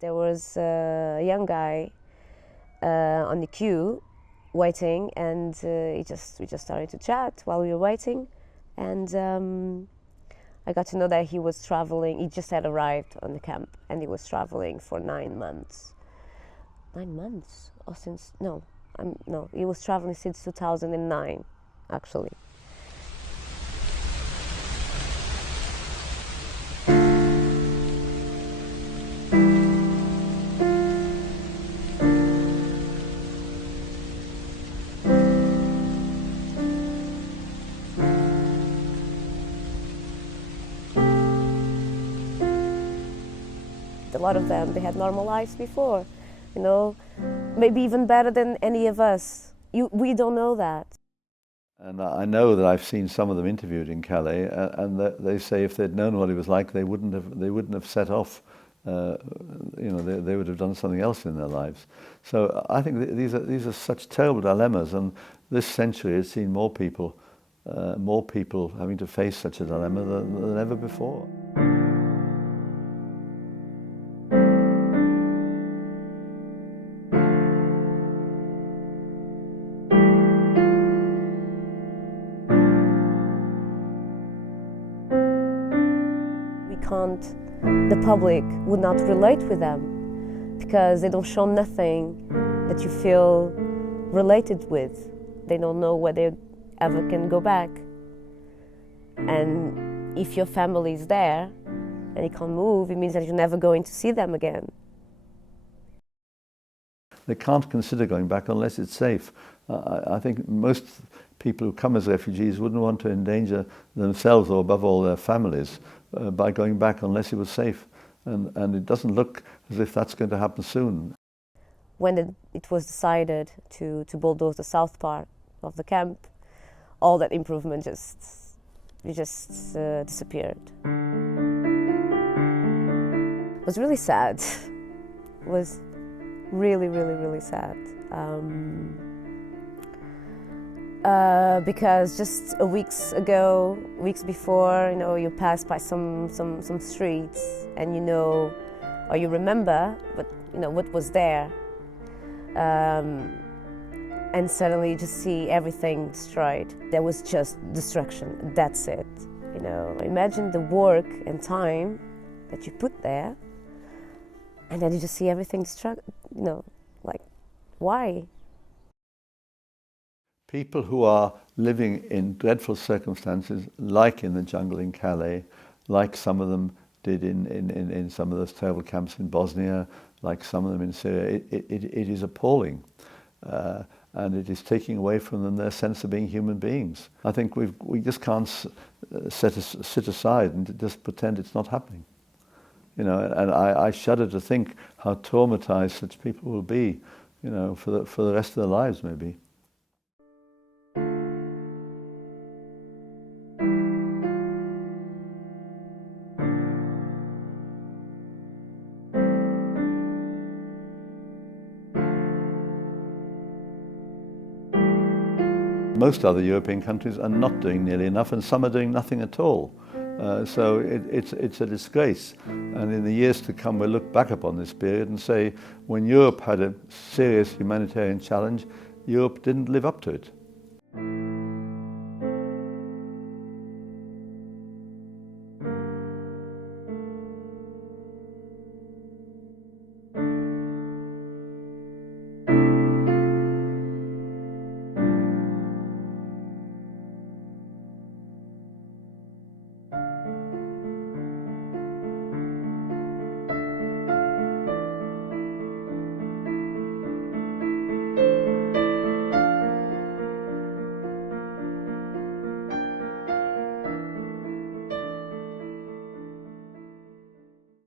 There was a young guy on the queue waiting, and we just started to chat while we were waiting, and I got to know that he was traveling. He just had arrived on the camp, and he was traveling for 9 months. 9 months? Or since no, he was traveling since 2009, actually. A lot of them, they had normal lives before, you know, maybe even better than any of us. We don't know that. And I know that I've seen some of them interviewed in Calais, and they say if they'd known what it was like, they wouldn't have set off. They would have done something else in their lives. So I think these are such terrible dilemmas, and this century has seen more people having to face such a dilemma than ever before. The public would not relate with them because they don't show nothing that you feel related with. They don't know where they ever can go back. And if your family is there and you can't move, it means that you're never going to see them again. They can't consider going back unless it's safe. I think most people who come as refugees wouldn't want to endanger themselves or above all their families by going back unless it was safe. And it doesn't look as if that's going to happen soon. When it was decided to bulldoze the south part of the camp, all that improvement just disappeared. It was really sad. It was really, really, really sad. Because just weeks before, you pass by some streets, and or you remember, but what was there, and suddenly you just see everything destroyed. There was just destruction. That's it. Imagine the work and time that you put there, and then you just see everything destroyed. Like, why? People who are living in dreadful circumstances, like in the jungle in Calais, like some of them did in some of those terrible camps in Bosnia, like some of them in Syria, it is appalling. And it is taking away from them their sense of being human beings. I think we just can't sit aside and just pretend it's not happening. And I shudder to think how traumatized such people will be, for the rest of their lives, maybe. Most other European countries are not doing nearly enough, and some are doing nothing at all. So it's a disgrace. And in the years to come, we'll look back upon this period and say, when Europe had a serious humanitarian challenge, Europe didn't live up to it.